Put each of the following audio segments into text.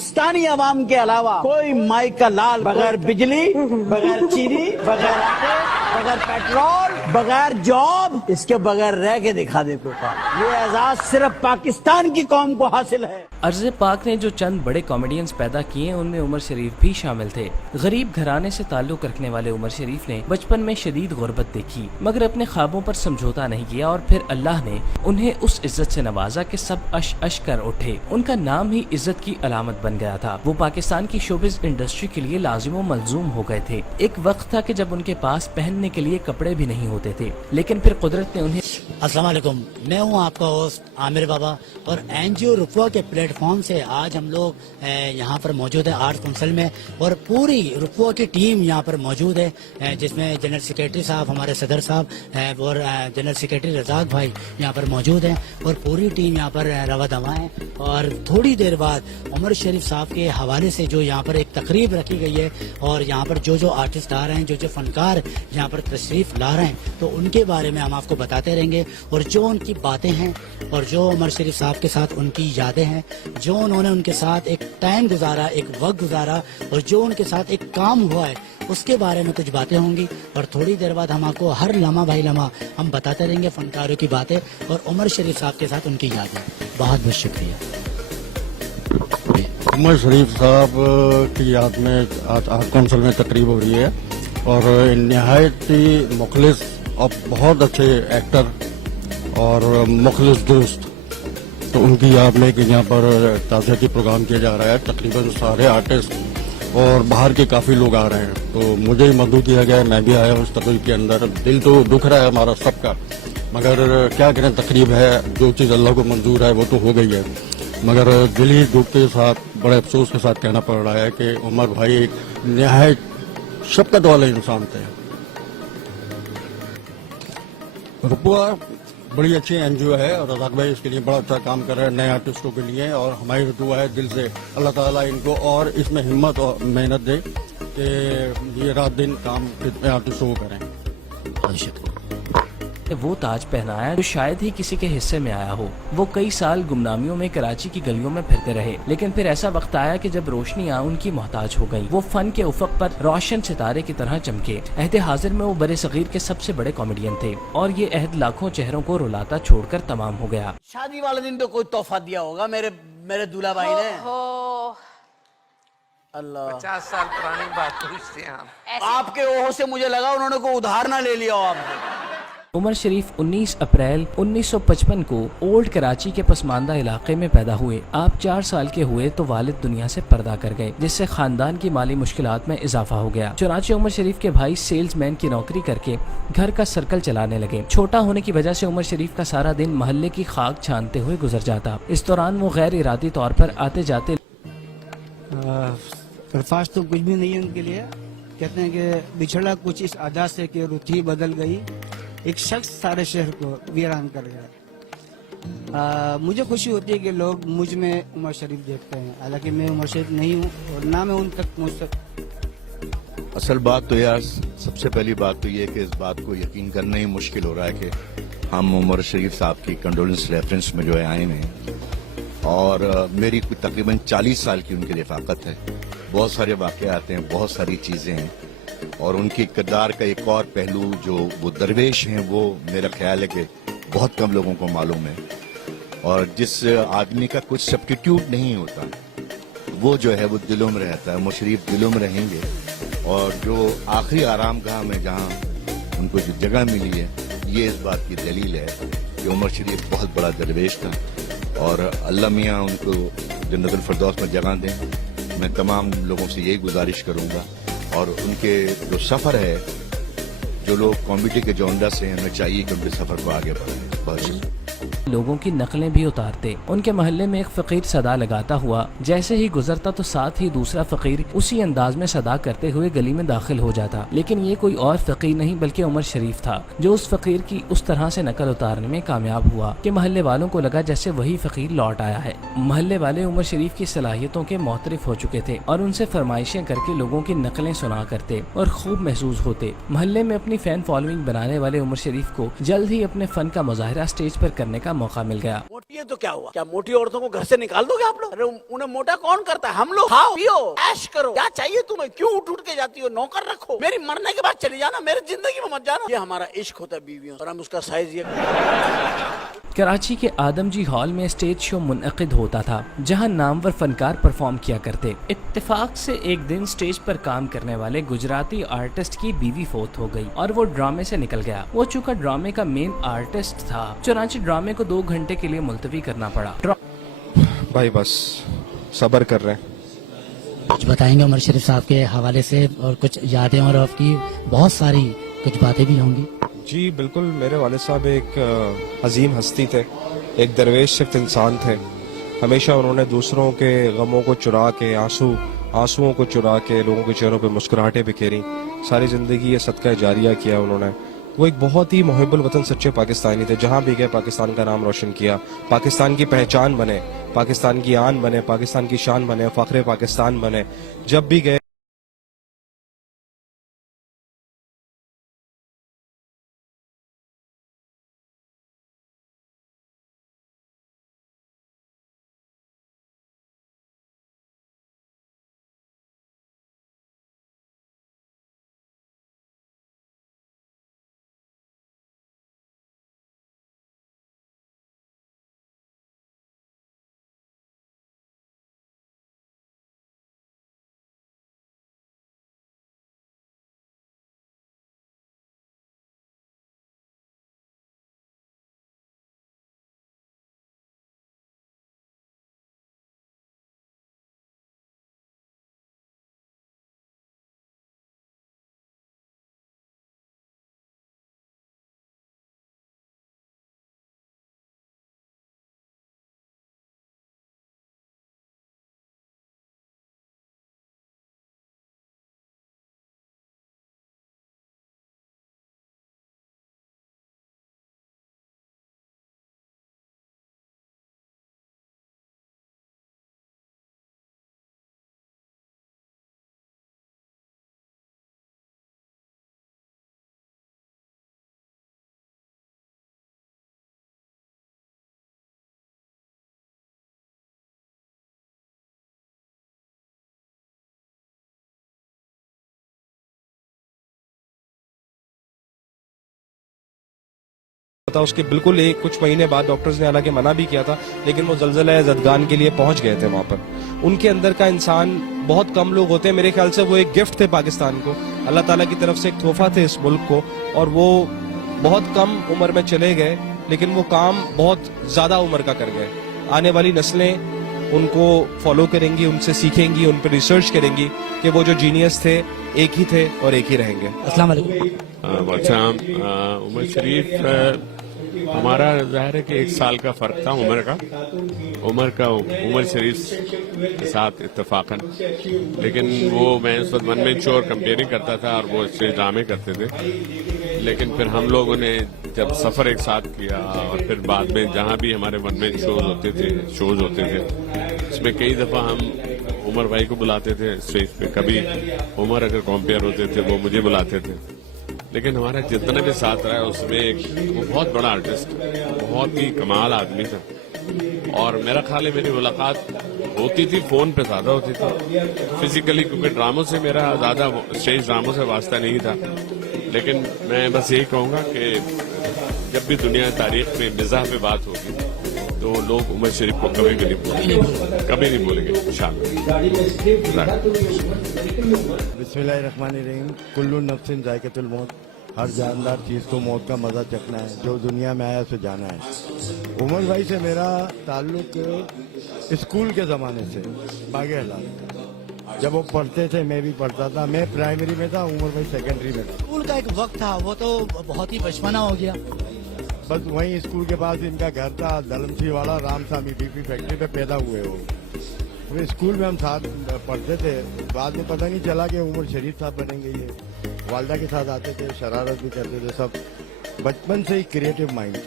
पाकिस्तानी अवाम के अलावा कोई माई का लाल बगैर बिजली, बगैर चीनी, बगैर आटे, बगैर पेट्रोल, बगैर जॉब, इसके बगैर रह के दिखा दे कोई। ये एजाज सिर्फ पाकिस्तान की कौम को हासिल है। अर्ज़ पाक ने जो चंद बड़े कॉमेडियंस पैदा किए उनमें उमर शरीफ भी शामिल थे। गरीब घराने से ताल्लुक रखने वाले उमर शरीफ ने बचपन में शदीद गुर्बत देखी, मगर अपने ख्वाबों पर समझौता नहीं किया और फिर अल्लाह ने उन्हें उस इज्जत से नवाजा कि सब अश अश कर उठे। उनका नाम ही इज्जत की अलामत बन गया था। वो पाकिस्तान की शोबिज इंडस्ट्री के लिए लाजिम व मलजूम हो गए थे। एक वक्त था कि जब उनके पास पहनने के लिए कपड़े भी नहीं होते थे, लेकिन फिर कुदरत ने उन्हें। अस्सलाम वालेकुम, मैं हूं आपका होस्ट आमिर बाबा और एनजीओ रुपवा के प्लेटफॉर्म से आज हम लोग यहां पर मौजूद है आर्ट्स काउंसिल में, और पूरी रुपवा की टीम यहां पर मौजूद है, जिसमें जनरल सेक्रेटरी साहब, हमारे सदर साहब और जनरल सेक्रेटरी रजाक भाई यहां पर मौजूद हैं, और पूरी टीम यहां पर रवा दवा है। और थोड़ी देर बाद उमर शरीफ साहब के हवाले से जो यहाँ पर एक तकरीब रखी गई है, और यहाँ पर जो जो आर्टिस्ट आ रहे हैं, जो जो फनकार यहाँ पर तशरीफ ला रहे हैं, तो उनके बारे में हम आपको बताते रहेंगे, और जो उनकी बातें हैं और जो उमर शरीफ साहब के साथ उनकी यादें हैं, जो उन्होंने उनके साथ एक टाइम गुजारा, एक वक्त गुजारा, और जो उनके साथ एक काम हुआ है, उसके बारे में कुछ बातें होंगी। और थोड़ी देर बाद हम आपको हर लम्हा भाई लम्हा हम बताते रहेंगे फनकारों की बातें और उमर शरीफ साहब के साथ उनकी यादें। बहुत बहुत शुक्रिया। उमर शरीफ साहब की याद में आज आर्ट काउंसिल में तकरीब हो रही है, और नहायत ही मुखलिस और बहुत अच्छे एक्टर और मुखलिस दोस्त, तो उनकी याद में कि यहाँ पर ताज़ियती प्रोग्राम किया जा रहा है। तकरीबन सारे आर्टिस्ट और बाहर के काफ़ी लोग आ रहे हैं, तो मुझे ही मदऊ किया गया है, मैं भी आया हूँ उस तकरीब के अंदर। दिल तो दुख रहा है हमारा सबका, मगर क्या करें, तकरीब है, जो चीज़ अल्लाह को मंजूर है वो तो हो गई है, मगर दिल ही दुख के साथ, बड़े अफसोस के साथ कहना पड़ रहा है कि उमर भाई एक नहायत शफ़क़त वाले इंसान थे। रुपवा बड़ी अच्छी एनजीओ है और रज़ाक भाई इसके लिए बड़ा अच्छा काम कर रहे हैं नए आर्टिस्टों के लिए, और हमारी दुआ है दिल से अल्लाह ताला इनको और इसमें हिम्मत और मेहनत दे कि ये रात दिन काम आर्टिस्टों को करें। वो ताज पहनाया जो शायद ही किसी के हिस्से में आया हो। वो कई साल गुमनामियों में कराची की गलियों में फिरते रहे, लेकिन फिर ऐसा वक्त आया कि जब रोशनियां उनकी मोहताज हो गईं। वो फन के उफक पर रोशन सितारे की तरह चमके। अहद हाजिर में वो बड़े सगीर के सबसे बड़े कॉमेडियन थे, और ये अहद लाखों चेहरों को रुलाता छोड़कर तमाम हो गया। शादी वाले दिन तो कोई तोहफा दिया होगा मेरे दूल्हा भाई ने। अल्लाह, 50 साल पुरानी बात पूछते हैं हम। आपके ओहो से मुझे लगा उन्होंने कोई उधार ना ले लिया हो आपसे। उमर शरीफ 19 अप्रैल 1955 को ओल्ड कराची के पसमानदा इलाके में पैदा हुए। आप 4 साल के हुए तो वालिद दुनिया से पर्दा कर गए, जिससे खानदान की माली मुश्किलात में इजाफा हो गया। चुनांचे उमर शरीफ के भाई सेल्समैन की नौकरी करके घर का सर्कल चलाने लगे। छोटा होने की वजह से उमर शरीफ का सारा दिन मोहल्ले की खाक छानते हुए गुजर जाता। इस दौरान वो गैर इरादी तौर पर आते जाते अल्फाज तो कुछ भी नहीं है उनके लिए। कहते हैं कि बिछड़ा कुछ इस अदा से कि रुत ही बदल गई, एक शख्स सारे शहर को वीरान कर गया। मुझे खुशी होती है कि लोग मुझ में उमर शरीफ देखते हैं, हालांकि मैं उमर शरीफ नहीं हूँ और ना मैं उन तक पहुँच सकता। असल बात तो यार, सबसे पहली बात तो ये कि इस बात को यकीन करना ही मुश्किल हो रहा है कि हम उमर शरीफ साहब की कंडोलेंस रेफरेंस में जो है आए हैं, और मेरी तकरीबन 40 साल की उनकी रफाकत है। बहुत सारे वाक़यात हैं, बहुत सारी चीज़ें हैं, और उनके किरदार का एक और पहलू जो वो दरवेश हैं, वो मेरा ख्याल है कि बहुत कम लोगों को मालूम है। और जिस आदमी का कुछ सब्स्टिट्यूट नहीं होता, वो जो है वो दिलों में रहता है। मुशरीफ दिलों में रहेंगे, और जो आखिरी आराम गाह में जहाँ उनको जो जगह मिली है, ये इस बात की दलील है कि उमर शरीफ बहुत बड़ा दरवेश था, और अल्लाह मियाँ उनको जन्नतुल फिरदौस में जगह दें। मैं तमाम लोगों से यही गुजारिश करूँगा, और उनके जो सफ़र है, जो लोग कॉमेडी के जौंडा से हैं, हमें चाहिए कि उनके सफ़र को आगे बढ़ाएं। बस लोगों की नकलें भी उतारते। उनके मोहल्ले में एक फकीर सदा लगाता हुआ जैसे ही गुजरता तो साथ ही दूसरा फकीर उसी अंदाज में सदा करते हुए गली में दाखिल हो जाता। लेकिन ये कोई और फकीर नहीं बल्कि उमर शरीफ था, जो उस फकीर की उस तरह से नकल उतारने में कामयाब हुआ कि मोहल्ले वालों को लगा जैसे वही फकीर लौट आया है। मोहल्ले वाले उमर शरीफ की सलाहियतों के मोतरिफ हो चुके थे और उनसे फरमाइशें करके लोगों की नकलें सुना करते और खूब महसूस होते। मोहल्ले में अपनी फैन फॉलोइंग बनाने वाले उमर शरीफ को जल्द ही अपने फन का मुजाहरा स्टेज पर करने का मौका मिल गया। मोटी है तो क्या हुआ? क्या मोटी औरतों को घर से निकाल दोगे आप लोग? अरे उन्हें मोटा कौन करता है? हम लोग खाओ पियो ऐश करो, क्या चाहिए तुम्हें? क्यों उठ उठ के जाती हो? नौकर रखो, मेरी मरने के बाद चली जाना, मेरी जिंदगी में मत जाना। ये हमारा इश्क होता है बीवियों, और हम उसका साइज ये कराची के आदमजी हॉल में स्टेज शो मुनअक़िद होता था जहां नामवर फनकार परफॉर्म किया करते। इत्तेफाक से एक दिन स्टेज पर काम करने वाले गुजराती आर्टिस्ट की बीवी फोत हो गई और वो ड्रामे से निकल गया। वो चूंकि ड्रामे का मेन आर्टिस्ट था, चुनांचे ड्रामे को 2 घंटे के लिए मुलतवी करना पड़ा। भाई बस सब्र कर रहे हैं। कुछ बताएंगे उमर शरीफ साहब के हवाले से, और कुछ यादें और आपकी बहुत सारी कुछ बातें भी होंगी। जी बिल्कुल, मेरे वालिद साहब एक अजीम हस्ती थे, एक दरवेश सिर्फ इंसान थे। हमेशा उन्होंने दूसरों के गमों को चुरा के, आंसुओं को चुरा के लोगों के चेहरों पे मुस्कुराहटें बिखेरी। सारी ज़िंदगी ये सदका जारिया किया उन्होंने। वो एक बहुत ही मुहिब्बुल वतन सच्चे पाकिस्तानी थे। जहाँ भी गए पाकिस्तान का नाम रोशन किया, पाकिस्तान की पहचान बने, पाकिस्तान की आन बने, पाकिस्तान की शान बने, फ़ख्र पाकिस्तान बने। जब भी गए था, उसके बिल्कुल कुछ महीने बाद डॉक्टर्स ने हालांकि मना भी किया था, लेकिन वो ज़लज़ला ज़दगान के लिए पहुंच गए थे वहां पर। उनके अंदर का इंसान बहुत कम लोग होते हैं, मेरे ख्याल से वो एक गिफ्ट थे पाकिस्तान को, अल्लाह ताला की तरफ से एक तोहफा थे इस मुल्क को। और वो बहुत कम उम्र में चले गए, लेकिन वो काम बहुत ज्यादा उम्र का कर गए। आने वाली नस्लें उनको फॉलो करेंगी, उनसे सीखेंगी, उन पर रिसर्च करेंगी कि वो जो जीनियस थे एक ही थे और एक ही रहेंगे। अस्सलाम वालेकुम। उमर शरीफ हमारा जाहिर है कि 1 साल का फर्क था उमर शरीफ के साथ इत्तेफाकन, लेकिन वो मैं उस वक्त वन मैन शो और कंपेयरिंग करता था और वो स्टेज ड्रामे करते थे। लेकिन फिर हम लोगों ने जब सफर एक साथ किया और फिर बाद में जहाँ भी हमारे वन मैन शोज होते थे इसमें कई दफा हम उमर भाई को बुलाते थे स्टेज पे, कभी उमर अगर कंपेयर होते थे वो मुझे बुलाते थे। लेकिन हमारा जितना भी साथ रहा उसमें वो बहुत बड़ा आर्टिस्ट, बहुत ही कमाल आदमी था। और मेरा ख्याल है मेरी मुलाकात होती थी फोन पे ज्यादा होती थी, फिजिकली, क्योंकि ड्रामों से मेरा ज्यादा स्टेज ड्रामों से वास्ता नहीं था। लेकिन मैं बस यही कहूंगा कि जब भी दुनिया तारीख में मिजाह पे बात होगी तो लोग उमर शरीफ को कभी नहीं भूलेंगे इंशाअल्लाह। बिस्मिल्लाहिर्रहमानिर्रहीम। कुल्लु नफ्सिन जायक़तुल मौत। हर जानदार चीज को मौत का मजा चखना है, जो दुनिया में आया उसे जाना है। उमर भाई से मेरा ताल्लुक स्कूल के जमाने से बागेलाल, जब वो पढ़ते थे मैं भी पढ़ता था। मैं प्राइमरी में था, उमर भाई सेकेंडरी में था। स्कूल का एक वक्त था, वो तो बहुत ही बचपना हो गया। बस वहीं स्कूल के पास इनका घर था, दलमसी वाला रामसामी डीपी फैक्ट्री पे पैदा हुए हो। फिर स्कूल में हम साथ पढ़ते थे। बाद में पता नहीं चला कि उमर शरीफ साहब बनेंगे। ये वालदा के साथ आते थे, शरारत भी करते थे। सब बचपन से ही क्रिएटिव माइंड थे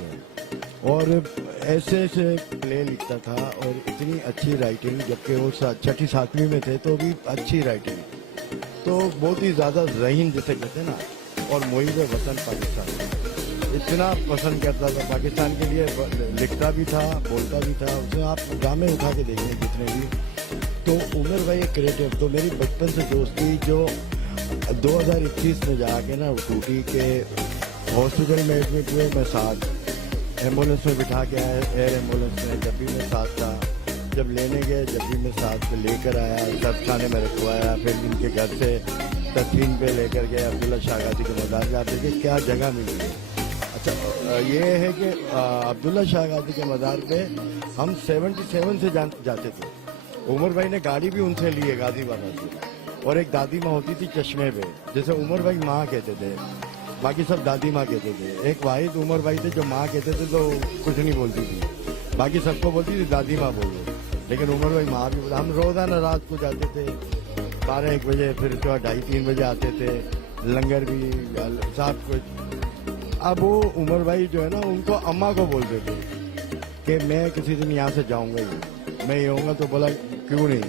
और ऐसे प्ले लिखता था और इतनी अच्छी राइटिंग, जबकि वो 6ठी 7वीं में थे तो भी अच्छी राइटिंग। तो बहुत ही ज्यादा ज़हीन जिसे कहते हैं ना, और मुहिब वतन पाकिस्तान। इतना पसंद करता था, पाकिस्तान के लिए लिखता भी था, बोलता भी था। उसमें आप ड्रामे उठा के देखें जितने भी, तो उमर भाई एक क्रिएटिव, तो मेरी बचपन से दोस्ती जो 2021 में जाके ना टूटी के हॉस्पिटल में एडमिट हुए, मैं साथ एम्बुलेंस में बिठा के आया, एयर एम्बुलेंस में, जब भी मैं साथ था, जब लेने गए जब भी मैं साथ में लेकर आया, सब खाने में रखवाया, फिर इनके घर से तस्वीन पे लेकर गए, अब्दुल्ला शाह गाजी के मज़ार पे। आप देखिए क्या जगह मिली है। अच्छा ये है कि अब्दुल्ला शाह गाजी के मज़ार पे हम 77 से जाते थे। उमर भाई ने गाड़ी भी उनसे ली है गाजीवाला से, और एक दादी माँ होती थी चश्मे पे, जैसे उमर भाई माँ कहते थे, बाकी सब दादी माँ कहते थे। एक वाहिद उमर भाई थे जो माँ कहते थे तो कुछ नहीं बोलती थी, बाकी सबको बोलती थी दादी माँ बोलो, लेकिन उमर भाई माँ भी बोला। हम रोजाना रात को जाते थे 12-1 बजे, फिर उसके बाद 2:30-3 बजे आते थे, लंगर भी सब कुछ। अब वो उमर भाई जो है ना, उनको अम्मा को बोलते थे कि मैं किसी दिन यहाँ से जाऊँगा ही, मैं ये होऊंगा। तो बोला क्यों नहीं,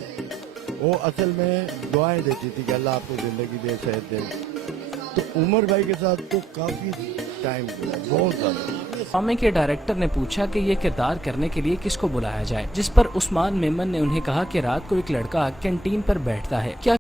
वो असल में दुआएं देती थी कि अल्लाह आपको जिंदगी दे, सेहत दे। तो उमर भाई के साथ तो काफी टाइम गुजरा, बहुत ज्यादा। ड्रामे के डायरेक्टर ने पूछा कि ये किरदार करने के लिए किसको बुलाया जाए, जिस पर उस्मान मेमन ने उन्हें कहा कि रात को एक लड़का कैंटीन पर बैठता है, क्या